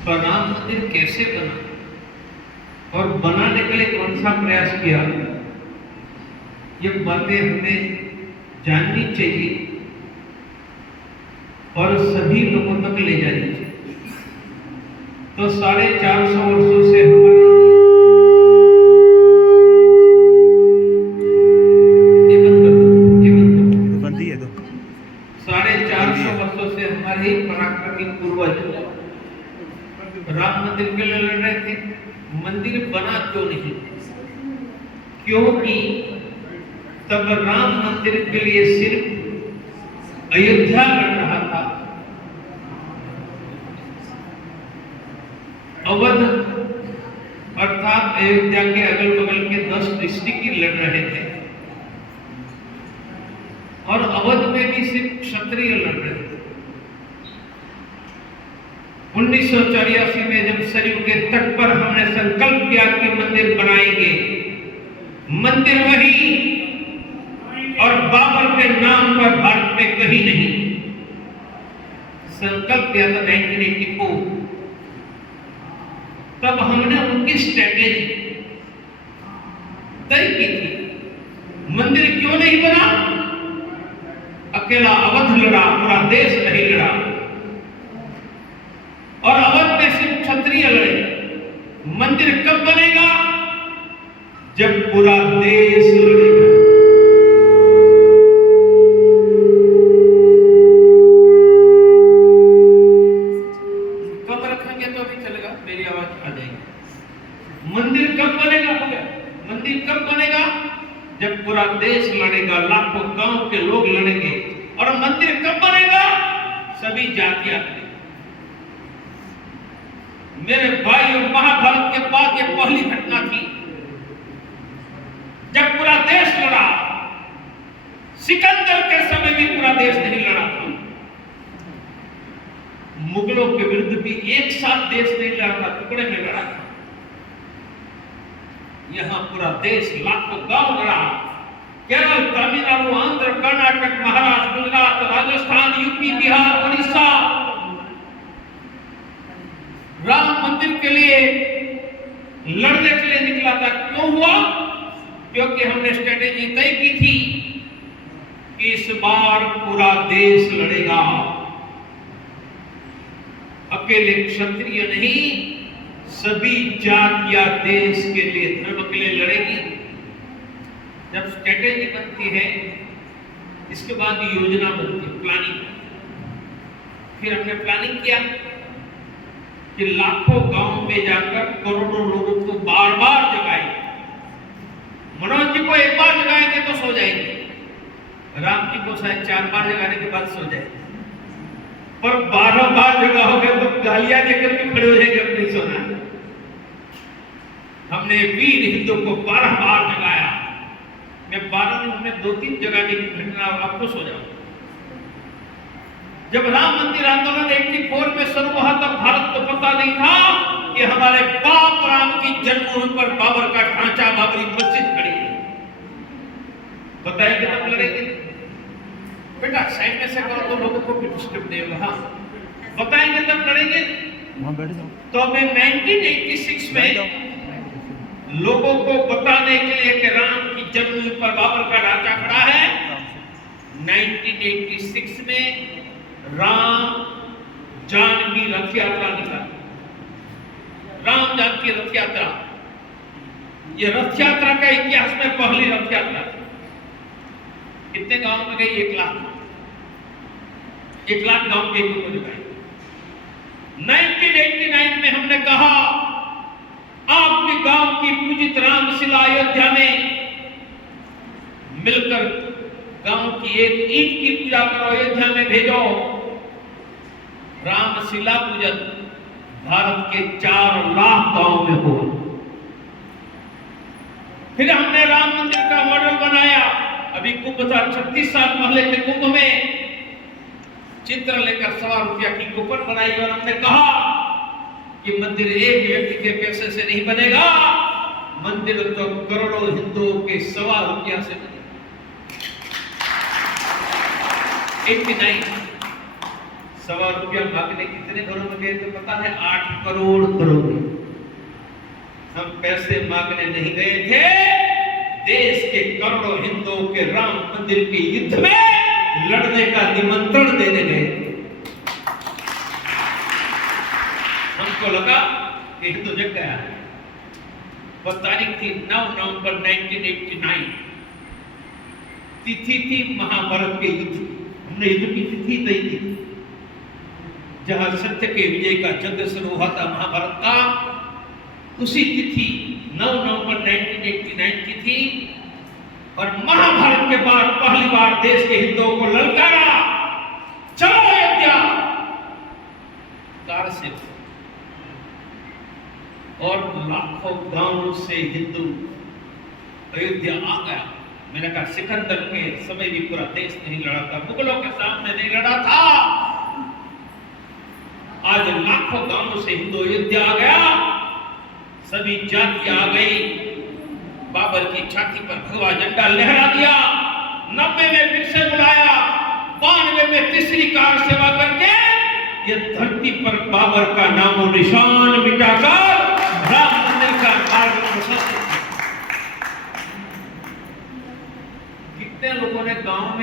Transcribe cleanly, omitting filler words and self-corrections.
पर राम मंदिर कैसे बना और बनाने के लिए कौन सा प्रयास किया, ये बातें हमें जाननी चाहिए और सभी लोगों तक ले जानी चाहिए। तो 450 वर्षों से हमारे बंदी है तो 450 वर्षों से हमारे पराक्रमी पूर्वज राम मंदिर के लिए लड़ रहे थे। मंदिर बना क्यों नहीं? क्योंकि तब राम मंदिर के लिए सिर्फ अयोध्या लड़ रहा था, अवध अर्थात अयोध्या के अगल बगल के 10 डिस्ट्रिक्ट ही लड़ रहे थे और अवध में भी सिर्फ क्षत्रिय लड़ रहे थे। 1984 में जब सरयू के तट पर हमने संकल्प किया कि मंदिर बनाएंगे, मंदिर वही और बाबर के नाम पर भारत में कहीं नहीं। संकल्प किया था 1984, तब हमने उनकी स्ट्रेटेजी तय की थी। मंदिर क्यों नहीं बना? अकेला अवध लड़ा, पूरा देश नहीं लड़ा। और अवध में सिर्फ क्षत्रिय लड़े। मंदिर कब बनेगा? जब पूरा देश लड़ेगा। कब रखेंगे तो भी चलेगा, मेरी आवाज आ जाएगी। मंदिर कब बनेगा? हो गया। मंदिर कब बनेगा? जब पूरा देश लड़ेगा, लाखों गांव के लोग लड़ेंगे। और मंदिर कब बनेगा? सभी जातियां लड़ेंगी। मेरे भाई, और महाभारत के बाद ये पहली घटना थी जब पूरा देश लड़ा। सिकंदर के समय भी पूरा देश नहीं लड़ा था। मुगलों के विरुद्ध भी एक साथ देश नहीं लड़ा था, टुकड़े में लड़ा था। यहां पूरा देश, लाखों गांव लड़ा। केरल, तमिलनाडु, आंध्र, कर्नाटक, महाराष्ट्र, गुजरात, राजस्थान, यूपी, बिहार, उड़ीसा राम मंदिर के लिए लड़ने के लिए निकला था। क्यों हुआ? क्योंकि हमने स्ट्रेटेजी तय की थी कि इस बार पूरा देश लड़ेगा। अकेले क्षत्रिय नहीं, सभी जातियां देश के लिए, धर्म के लिए लड़ेगी। जब स्ट्रेटेजी बनती है, इसके बाद योजना बनती है, प्लानिंग। फिर हमने प्लानिंग किया कि लाखों गांव में जाकर करोड़ों लोगों को बार बार जगाएंगे। मनोज जी को एक बार जगाएंगे तो सो जाएंगे, राम जी को शायद 4 बार जगाने के बाद सो जाएंगे, पर 12 बार जगाओगे तो गालियां देकर भी खड़े हो जाएंगे अपनी सोना। हमने वीर हिंदू को 12 बार जगाया। मैं 12 नहीं, हमने 2-3 जगाने की घटना आपको सो जाऊं। जब राम मंदिर आंदोलन 84 में शुरू हुआ तब भारत को पता नहीं था कि हमारे बाप राम की जन्मभूमि पर बाबर का ढांचा, बाबरी मस्जिद खड़ी है। बताएंगे तब लड़ेंगे। बेटा साइड में से करो तो लोगों को भी डिस्टर्ब नहीं होगा। हाँ, बताएंगे तब लड़ेंगे। तो मैं 1986 में लोगों को बताने के लिए कि राम की जन्मभूमि पर बाबर का ढांचा खड़ा है, 1986 में राम जानकी रथ यात्रा निकाली। राम जानकी रथ यात्रा, यह रथ यात्रा का इतिहास में पहली रथ यात्रा थी। कितने गांव में गई? 1 लाख। 1 लाख गांव के लोगों ने गए। 1989 में हमने कहा आपके गांव की पूजित रामशिला अयोध्या में मिलकर गांव की एक ईंट की पूजा करो, अयोध्या में भेजो। रामशिला पूजन भारत के 4 लाख गांव में हुआ। फिर हमने राम मंदिर का मॉडल बनाया। अभी कुंभ था, 36 साल पहले के कुंभ में चित्र लेकर 1.25 रुपया की कूपन बनाई और हमने कहा कि मंदिर एक व्यक्ति के पैसे से नहीं बनेगा, मंदिर तो करोड़ों हिंदुओं के 1.25 रुपया से बनेगा। 89 ₹1.25 मांगने कितने घरों में गए तो पता है? 8 करोड़ घरों में। हम पैसे मांगने नहीं गए थे, देश के करोड़ों हिंदुओं के राम मंदिर के युद्ध में लड़ने का निमंत्रण देने गए थे। हमको लगा कि हिंदू जग गया है। वह तारीख थी 9 नवंबर 1989, तिथि थी महाभारत के युद्ध। हमने युद्ध की तिथि तय की थी, जहां सत्य के विजय का युद्ध शुरू हुआ था महाभारत का। उसी तिथि 9 नवंबर 1989 की थी। और महाभारत के बाद पहली बार देश के हिंदुओं को ललकारा, चलो अयोध्या कार से। और लाखों गांवों से हिंदू अयोध्या आ गया। मैंने कहा सिकंदर के समय भी पूरा देश नहीं लड़ा था, मुगलों के सामने नहीं लड़ा था। आज लाखों गांवों से हिंदू अयोध्या आ गया, सभी जातियां आ गई। बाबर की छाती पर भगवा झंडा लहरा दिया। 90 में फिर से बुलाया, 92 में तीसरी कार सेवा करके ये धरती पर बाबर का नामो निशान मिटाकर राम मंदिर का मार्ग प्रशस्त। कितने लोगों ने गांव में